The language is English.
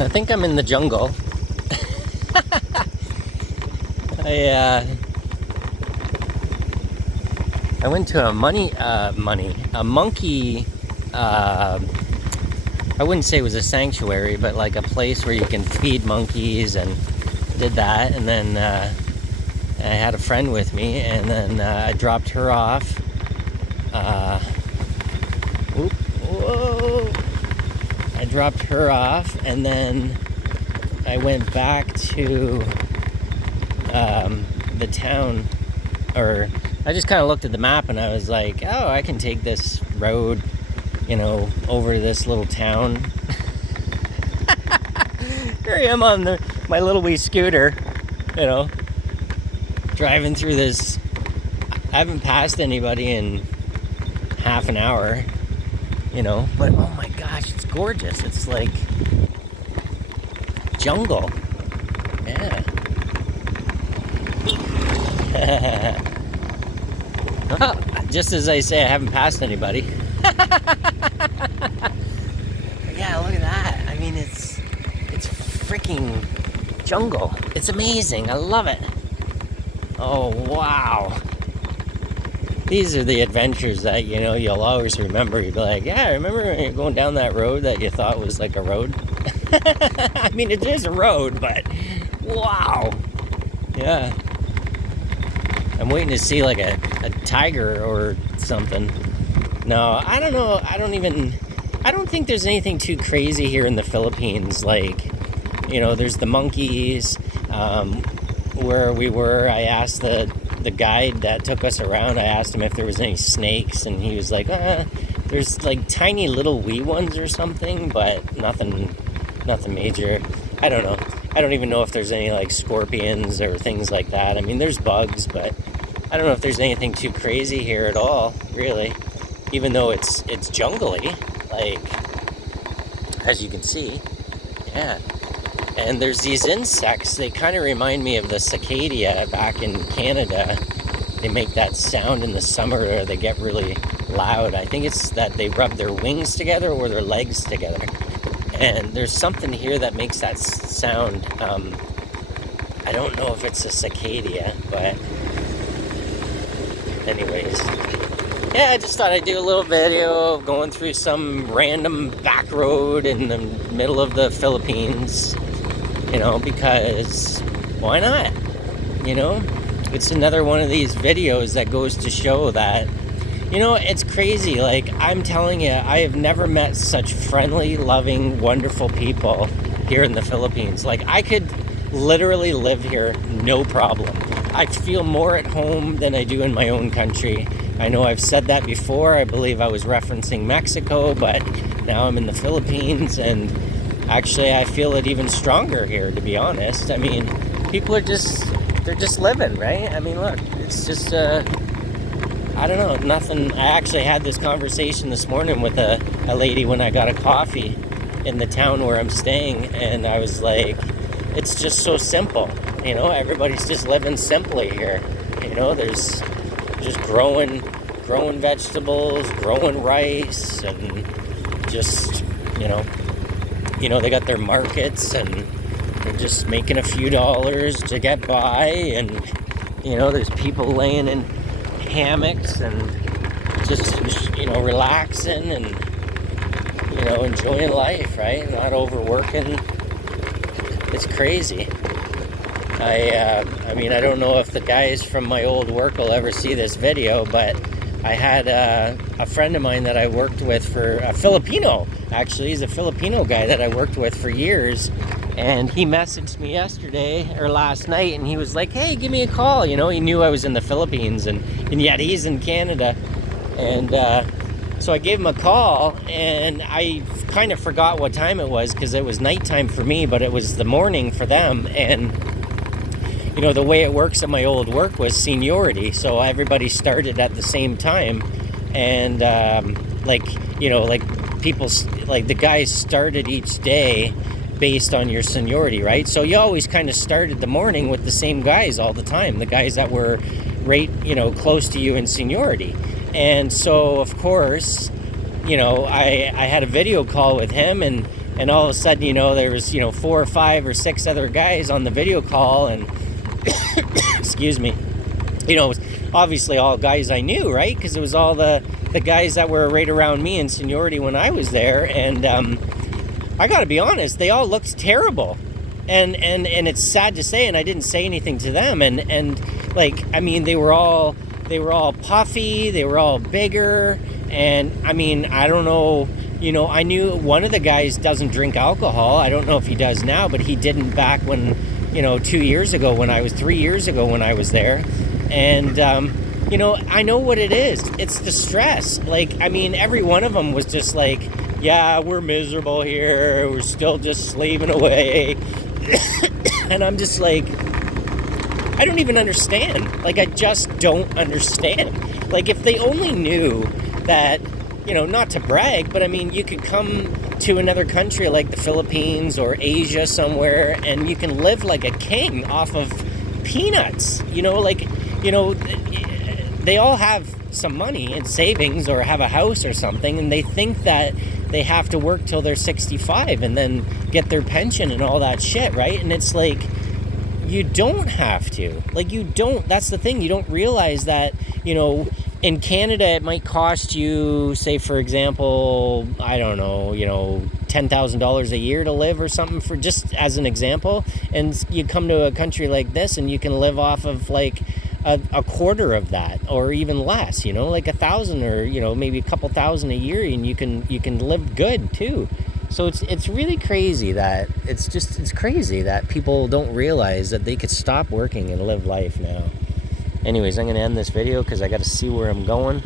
I think I'm in the jungle. I went to a monkey. I wouldn't say it was a sanctuary, but like a place where you can feed monkeys, and did that. And then I had a friend with me, and then I dropped her off. Whoa! I dropped her off, and then I went back to the town, or I just kind of looked at the map, and I was like, oh, I can take this road, over to this little town. Here I am on my little wee scooter, driving through this. I haven't passed anybody in half an hour, but oh my gosh, it's gorgeous. It's like jungle. Yeah. Well, just as I say, I haven't passed anybody. Yeah, look at that. I mean, it's freaking jungle. It's amazing. I love it. Oh, wow. These are the adventures that, you'll always remember. You'll be like, yeah, I remember when you're going down that road that you thought was like a road. I mean, it is a road, but wow. Yeah. I'm waiting to see like a tiger or something. No, I don't know. I don't think there's anything too crazy here in the Philippines. Like, there's the monkeys. Where we were, I asked the guide that took us around, I asked him if there was any snakes, and he was like, there's like tiny little wee ones or something, but nothing major. I don't know. I don't even know if there's any like scorpions or things like that. I mean, there's bugs, but I don't know if there's anything too crazy here at all, really. Even though it's jungly, like, as you can see. Yeah. And there's these insects. They kind of remind me of the cicada back in Canada. They make that sound in the summer where they get really loud. I think it's that they rub their wings together or their legs together. And there's something here that makes that sound. I don't know if it's a cicada, but anyways. Yeah, I just thought I'd do a little video of going through some random back road in the middle of the Philippines, because why not? It's another one of these videos that goes to show that, it's crazy. Like, I'm telling you, I have never met such friendly, loving, wonderful people here in the Philippines. Like, I could literally live here, no problem. I feel more at home than I do in my own country. I know I've said that before. I believe I was referencing Mexico, but now I'm in the Philippines, and actually I feel it even stronger here, to be honest. I mean, people are they're just living, right? I mean, look, it's just, I don't know, nothing. I actually had this conversation this morning with a lady when I got a coffee in the town where I'm staying, and I was like, it's just so simple, everybody's just living simply here. There's just growing vegetables, growing rice, and just, they got their markets, and they're just making a few dollars to get by, and, there's people laying in hammocks and just, relaxing and, enjoying life, right? Not overworking. It's crazy. I mean, I don't know if the guys from my old work will ever see this video, but I had a friend of mine that I worked with for a Filipino. Actually, he's a Filipino guy that I worked with for years, and he messaged me yesterday or last night, and he was like, hey, give me a call. He knew I was in the Philippines, and yet he's in Canada. And so I gave him a call, and I kind of forgot what time it was because it was nighttime for me, but it was the morning for them. And the way it works at my old work was seniority, so everybody started at the same time, and people, like the guys started each day based on your seniority, right? So you always kind of started the morning with the same guys all the time, the guys that were right, close to you in seniority. And so, of course, I had a video call with him, and And all of a sudden, you know, there was, you know, 4 or 5 or 6 other guys on the video call, and excuse me, you know, it was obviously all guys I knew, right? Because it was all the guys that were right around me in seniority when I was there. And I got to be honest, they all looked terrible. And it's sad to say, and I didn't say anything to them. And like, I mean, they were all puffy, they were all bigger. And I mean, I don't know, you know, I knew one of the guys doesn't drink alcohol. I don't know if he does now, but he didn't back when, you know, 3 years ago when I was there. And, you know, I know what it is. It's the stress. Like, I mean, every one of them was just like, yeah, we're miserable here. We're still just slaving away. And I'm just like, I don't even understand. Like, I just don't understand. Like, if they only knew that, you know, not to brag, but I mean, you could come to another country like the Philippines or Asia somewhere, and you can live like a king off of peanuts. You know, like, you know, they all have some money in savings or have a house or something, and they think that they have to work till they're 65 and then get their pension and all that shit, right? And it's like, you don't have to. Like, you don't. That's the thing. You don't realize that, you know, in Canada, it might cost you, say, for example, I don't know, you know, $10,000 a year to live or something, for just as an example. And you come to a country like this and you can live off of like a quarter of that, or even less, you know, like 1,000 or, you know, maybe a couple thousand a year, and you can live good too. So it's really crazy that it's crazy that people don't realize that they could stop working and live life now. Anyways, I'm going to end this video because I got to see where I'm going.